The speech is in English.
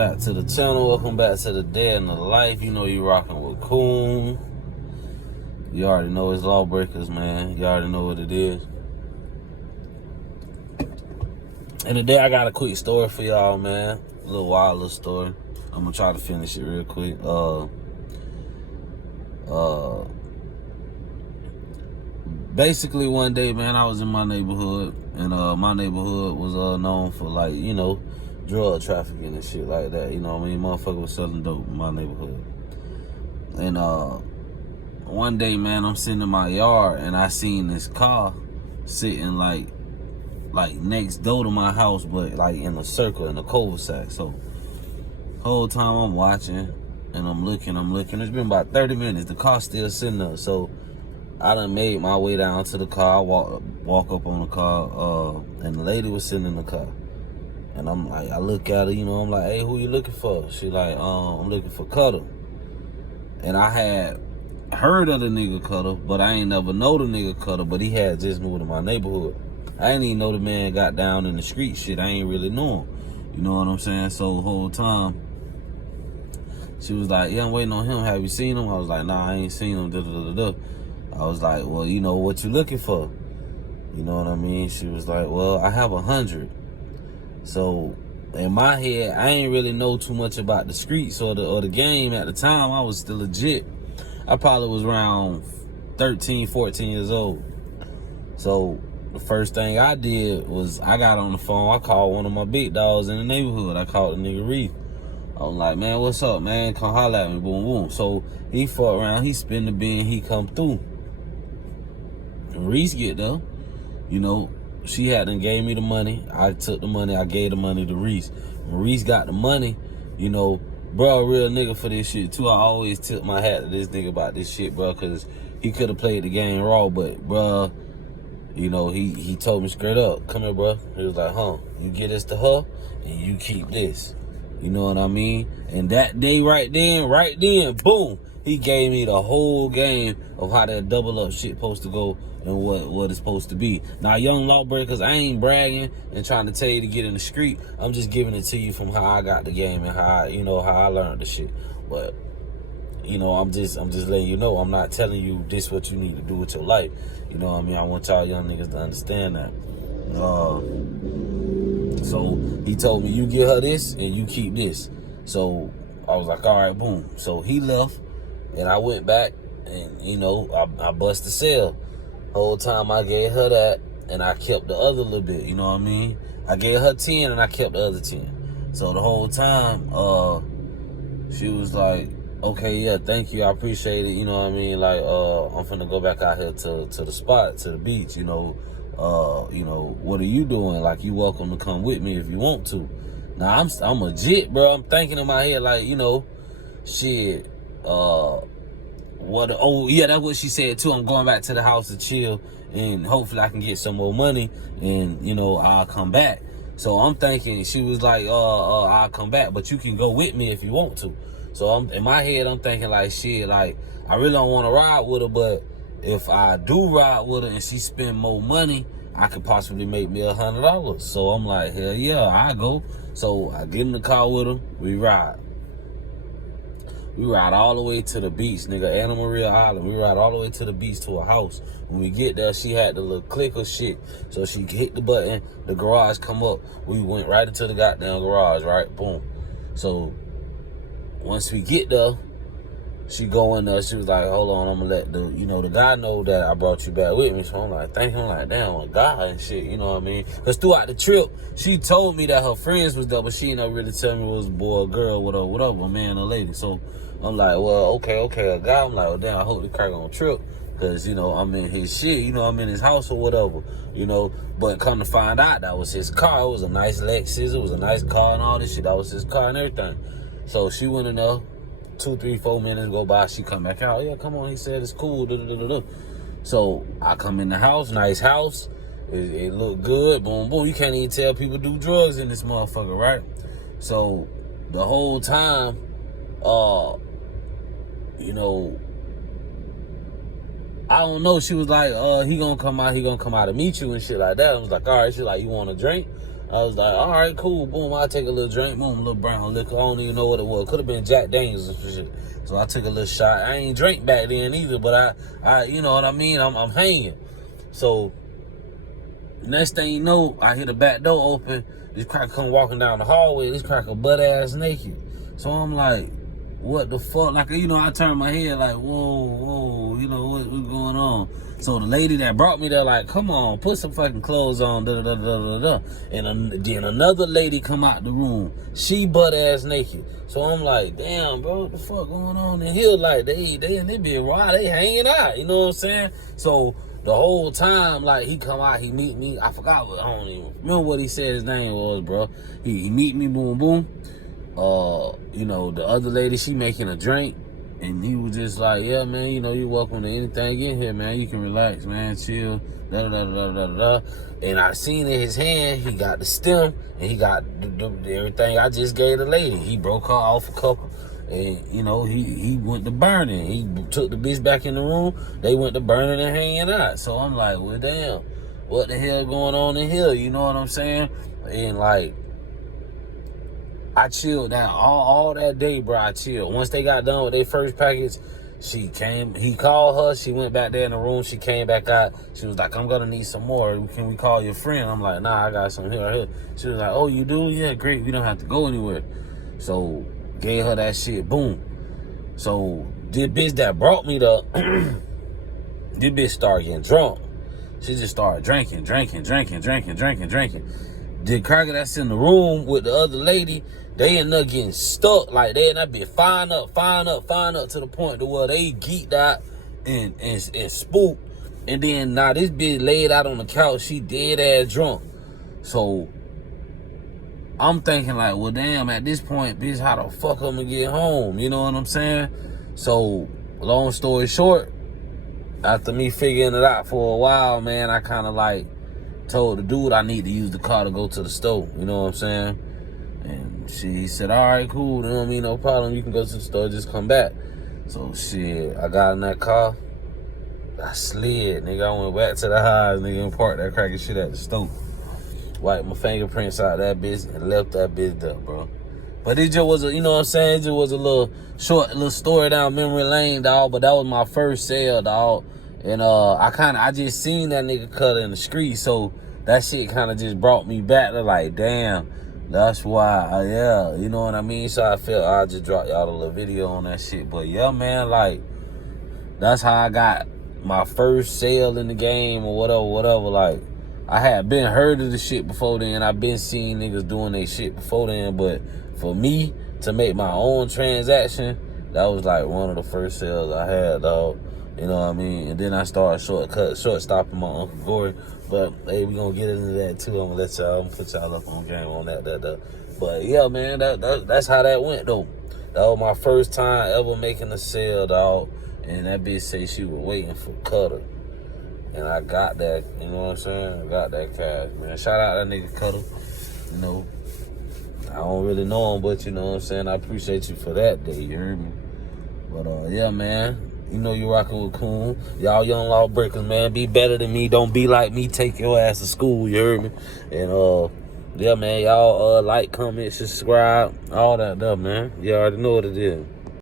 Back to the channel. Welcome back to the Day in the Life. You know you rocking with Coon. You already know it's Lawbreakers, man. You already know what it is. And today I got a quick story for y'all, man. A little wild little story. I'm gonna try to finish it real quick. Basically one day, man, I was in my neighborhood, and my neighborhood was known for, like, you know, drug trafficking and shit like that. You know what I mean? Motherfucker was selling dope in my neighborhood. And one day, man, I'm sitting in my yard and I seen this car sitting like next door to my house, but like in a circle, in a cul-de-sac. So whole time I'm watching and I'm looking. It's been about 30 minutes. The car's still sitting there. So I done made my way down to the car. I walk up on the car, and the lady was sitting in the car. And I'm like, I look at her, you know, I'm like, hey, who you looking for? She like, I'm looking for Cutter. And I had heard of the nigga Cutter, but I ain't never know the nigga Cutter, but he had just moved to my neighborhood. I ain't even know the man got down in the street shit. I ain't really know him. You know what I'm saying? So the whole time, she was like, yeah, I'm waiting on him. Have you seen him? I was like, nah, I ain't seen him. Da, da, da, da. I was like, well, you know, what you looking for? You know what I mean? She was like, well, I have 100. So in my head, I ain't really know too much about the streets or the game at the time. I was still legit. I probably was around 13, 14 years old. So the first thing I did was I got on the phone. I called one of my big dogs in the neighborhood. I called the nigga Reef. I was like, man, what's up, man? Come holler at me, boom, boom. So he fought around. He spin the bin. He come through. And Reese get there, you know, she hadn't gave me the money. I took the money. I gave the money to Reese. When Reese got the money, you know, bro, a real nigga for this shit too. I always tip my hat to this nigga about this shit, bro, because he could have played the game raw, but, bro, you know, he told me straight up, come here, bro. He was like, you get this to her, and you keep this. You know what I mean? And that day right then, boom, he gave me the whole game of how that double up shit supposed to go and what it's supposed to be. Now, young Lawbreakers, I ain't bragging and trying to tell you to get in the street. I'm just giving it to you from how I got the game and how I learned the shit. But, you know, I'm just letting you know. I'm not telling you this what you need to do with your life. You know what I mean? I want y'all young niggas to understand that. So he told me, you get her this and you keep this. So I was like, all right, boom. So he left and I went back and, you know, I bust the sale. Whole time I gave her that and I kept the other little bit, you know what I mean? I gave her 10 and I kept the other 10. So the whole time, she was like, okay, yeah, thank you, I appreciate it, you know what I mean? Like, I'm finna go back out here to the spot, to the beach, you know, what are you doing? Like, you welcome to come with me if you want to. Now, I'm legit, bro. I'm thinking in my head, like, you know, shit, that's what she said too. I'm going back to the house to chill and hopefully I can get some more money and, you know, I'll come back. So I'm thinking, she was like, I'll come back, but you can go with me if you want to. So in my head, I'm thinking like, shit, like, I really don't want to ride with her, but if I do ride with her and she spend more money, I could possibly make me $100. So I'm like, hell yeah, I go. So I get in the car with her, we ride. We ride all the way to the beach, nigga, Anna Maria Island. We ride all the way to the beach to a house. When we get there, she had the little clicker shit. So she hit the button, the garage come up. We went right into the goddamn garage, right? Boom. So once we get there, she go in there, she was like, hold on, I'm gonna let the guy know that I brought you back with me. So I'm like, thank him, like, damn, a guy and shit, you know what I mean? Because throughout the trip, she told me that her friends was there, but she didn't really tell me it was a boy or girl, whatever, a man or lady. So I'm like, well, okay, a guy. I'm like, well, damn, I hope the crack on trip. Because, you know, I'm in his shit, you know, I'm in his house or whatever, you know. But come to find out, that was his car. It was a nice Lexus. It was a nice car and all this shit. That was his car and everything. So she went in there. 2, 3, 4 minutes go by, she come back out. Yeah, come on, he said it's cool. Da, da, da, da. So I come in the house, nice house. It look good. Boom, boom. You can't even tell people do drugs in this motherfucker, right? So the whole time, you know, I don't know. She was like, he gonna come out to meet you and shit like that. I was like, all right. She's like, you want a drink? I was like, all right, cool, boom. I take a little drink, boom, a little brown liquor. I don't even know what it was. Could have been Jack Daniels or some shit. So I took a little shot. I ain't drink back then either, but I you know what I mean? I'm hanging. So next thing you know, I hear the back door open. This cracker come walking down the hallway. This cracker butt ass naked. So I'm like, what the fuck? Like, you know, I turn my head like, whoa, you know, what's going on? So the lady that brought me there, like, come on, put some fucking clothes on, da da da da da da. And then another lady come out the room. She butt ass naked. So I'm like, damn, bro, what the fuck going on in here? Like, they be wild, they hanging out, you know what I'm saying? So the whole time, like, he come out, he meet me. I forgot I don't even remember what he said his name was, bro. He meet me, boom, boom. You know, the other lady, she making a drink. And he was just like, yeah, man, you know, you're welcome to anything in here, man. You can relax, man, chill, da da da da da da. And I seen in his hand, he got the stem, and he got everything I just gave the lady. He broke her off a couple. And, you know, he went to burning. He took the bitch back in the room. They went to burning and hanging out. So I'm like, well, damn, what the hell going on in here? You know what I'm saying? And, like, I chilled down all that day, bro. I chilled. Once they got done with their first package, she came. He called her. She went back there in the room. She came back out. She was like, I'm going to need some more. Can we call your friend? I'm like, nah, I got some here. She was like, oh, you do? Yeah, great. We don't have to go anywhere. So gave her that shit. Boom. So this bitch that brought me the, this bitch started getting drunk. She just started drinking. The cracker that's in the room with the other lady, they end up getting stuck. Like, they end up being firing up to the point to where they geeked out and spooked. And then now this bitch laid out on the couch. She dead ass drunk. So I'm thinking like, well, damn, at this point, bitch, how the fuck I'm gonna get home? You know what I'm saying? So long story short, after me figuring it out for a while, man, I kind of like told the dude I need to use the car to go to the store. You know what I'm saying? And he said, all right, cool. You know what I mean? No problem. You can go to the store. Just come back. So, shit, I got in that car. I slid, nigga. I went back to the house, nigga, and parked that cracky shit at the store. Wiped my fingerprints out that bitch and left that bitch there, bro. But it just was a, you know what I'm saying? It just was a little short, little story down memory lane, dog. But that was my first sale, dog. And I just seen that nigga cut in the street, so that shit kind of just brought me back to like, damn, that's why, yeah, you know what I mean? So I felt I just dropped y'all a little video on that shit. But yeah, man, like, that's how I got my first sale in the game or whatever. Like, I had been heard of the shit before then. I've been seeing niggas doing their shit before then. But for me to make my own transaction, that was like one of the first sales I had, dog. You know what I mean? And then I started short stopping my Uncle Gory. But, hey, we going to get into that, too. I'm going to put y'all up on game on that. But, yeah, man, that's how that went, though. That was my first time ever making a sale, dog. And that bitch say she was waiting for Cutter. And I got that, you know what I'm saying? I got that cash, man. Shout out that nigga Cutter. You know, I don't really know him, but, you know what I'm saying? I appreciate you for that day, you heard me? But, yeah, man. You know you rocking with Coon. Y'all young lawbreakers, man. Be better than me. Don't be like me. Take your ass to school, you heard me? And, yeah, man, y'all like, comment, subscribe, all that stuff, man. You already know what it is.